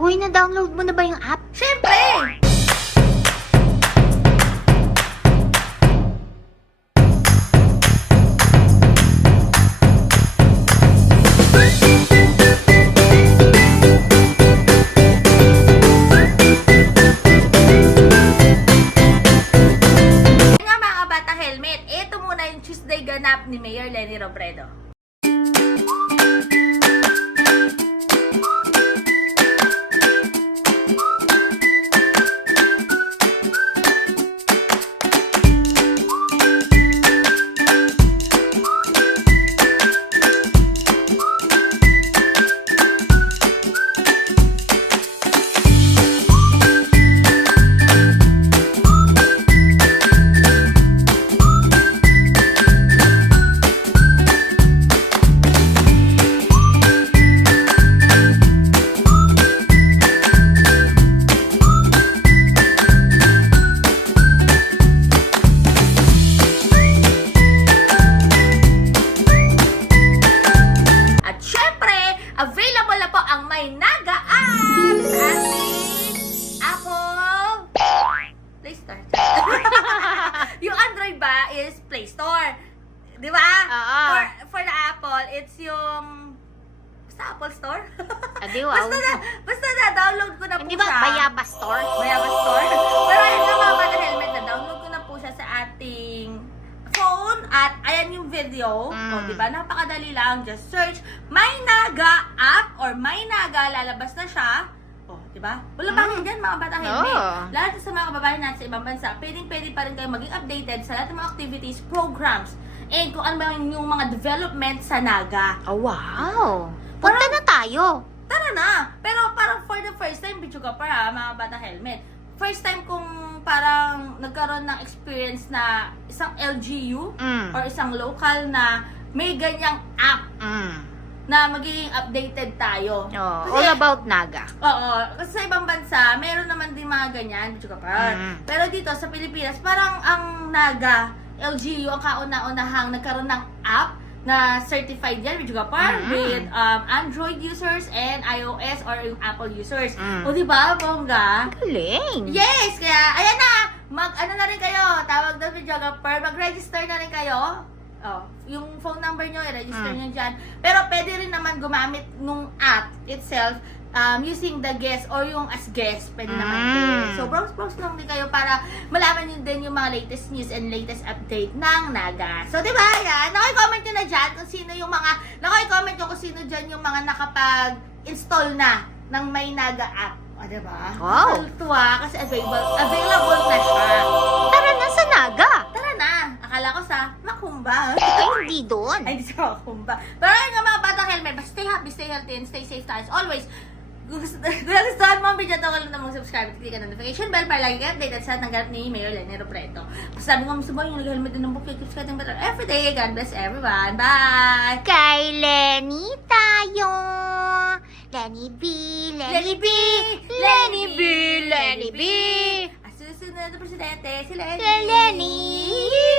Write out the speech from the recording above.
Uy, na-download mo na ba yung app? Siyempre! Tuesday ganap ni Mayor Lenny Robredo. Play Store. Di ba? Oo. For, for the Apple, it's yung basta Apple Store. Adi, wow. basta na, basta na, download ko na po Hindi ba siya. Bayaba Store? Bayaba Store. Pero ayun nga mga bata helmet na download ko na po siya sa ating phone at ayan yung video. Mm. O, di ba? Napakadali lang. Just search My Naga app or My Naga. Lalabas na siya. O, di ba? Wala bang Mm. dyan mga bata helmet. Oo. Lahat sa mga kababayan natin sa ibang bansa, pwedeng pwede pa rin kayo maging updated sa lahat ng mga activities, programs, and kung ano ba yung mga development sa Naga. Oh, wow. Punta na tayo. Tara na! Pero parang for the first time, video ka pa ha, mga bata helmet. First time kung parang nagkaroon ng experience na isang LGU Mm. or isang local na may ganyang app Mm. Na magiging updated tayo. Oh, Kasi- all about Naga. Oo, kasi sa ibang bansa, meron naman din mga ganyan. Mm. Pero dito sa Pilipinas, parang ang Naga, LGU, ang kauna-unahang nagkaroon ng app na certified yan, video ka pa, Mm. with um, Android users and iOS or yung Apple users. Mm. O di ba, bongga? Galing. Yes! Kaya, ayan na! Mag, ano na rin kayo, tawag doon video ka pa, mag-register na rin kayo. Oh, yung phone number nyo, i-register Mm. nyo dyan. Pero pwede rin naman gumamit nung app itself um, using the guest or yung as guest. Pwede naman Mm. din. So, browse-browse lang din kayo para malaman nyo din yung mga latest news and latest update ng Naga. So, di ba? Yan. Nakoi-comment nyo na dyan kung sino yung mga, nakoi-comment nyo kung sino dyan yung mga nakapag-install na ng May Naga app. O, di ba? Wow. Tuwa kasi available, available na siya. Tara na hindi doon. Ay, di sa Makumba. Pero ayun nga mga batang helmet, basta stay happy, stay healthy, and stay safe tayo. Always, kung gusto, kung nagustuhan mo ang video ito, wala namang subscribe, click ang notification bell para lagi kayo updated sa nanggarap ni Mayor Lenny Robredo. Sabi ko, gusto mo yung nag-helmet din ng bukid, keep sweating better every day. God bless everyone. Bye! Kay Lenny tayo. Lenny B, Lenny B, Lenny B, Lenny B. Ang susunod na presidente, si Lenny. Lenny.